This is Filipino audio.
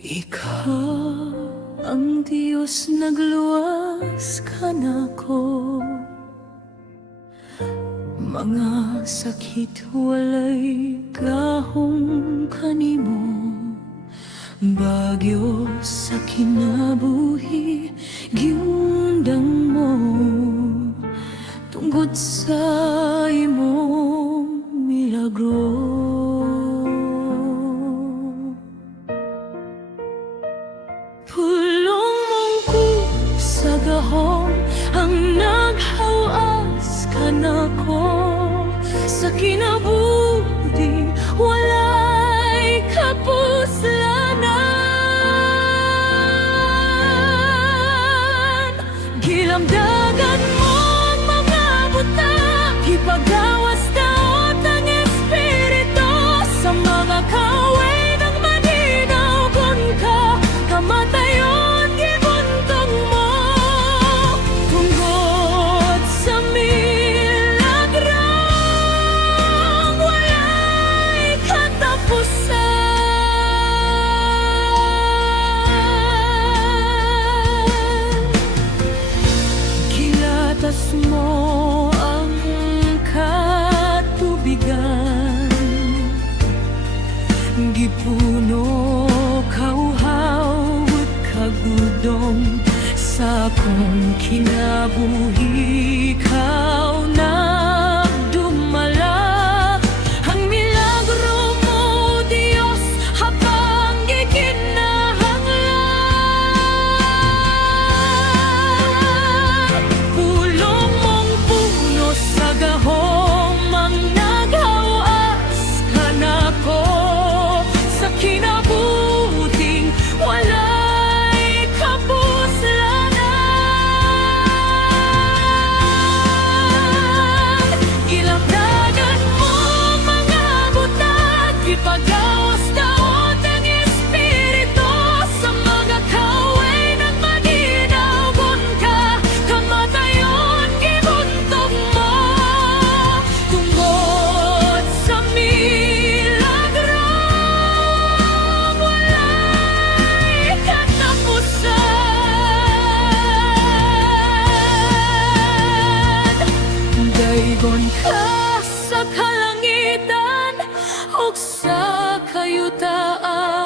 Ikaw ang Diyos, nagluwas ka nako. Mga sakit walay gahong kanimo, bagyo sa kinabuhi giundang mo, tungkod sa imong milagro. Pulong mong sa gahom ang naghawas ka nako. Sa kinabuhi walay kapuslanan. Gilamdagan mo ang mga buta, gipagawas daot ang Espiritu sa mga kaway ng maninaw ka. Kamatayon gibuntong mo, tungkod sa milagrong walay katapusan. Gilatas mo ang katubigan, gipuno kauhaw at kagudong sa akong kinabuhi. Ikaw nagdumala, ang milagro mo Diyos habang gikinahanglan. Pulong mong puno sa gahom ang naghawas ka nako. Sa kinabuting walay kapuslanan. Gilamdagan mo mga butag, gipagawas daot ang Espiritu sa mga kaway ng maginawon ka. Kamatayon gibuntong mo, tungkod sa milagrong walay katapusan. Daygon ka sa kalangitan ug sa kayutaan.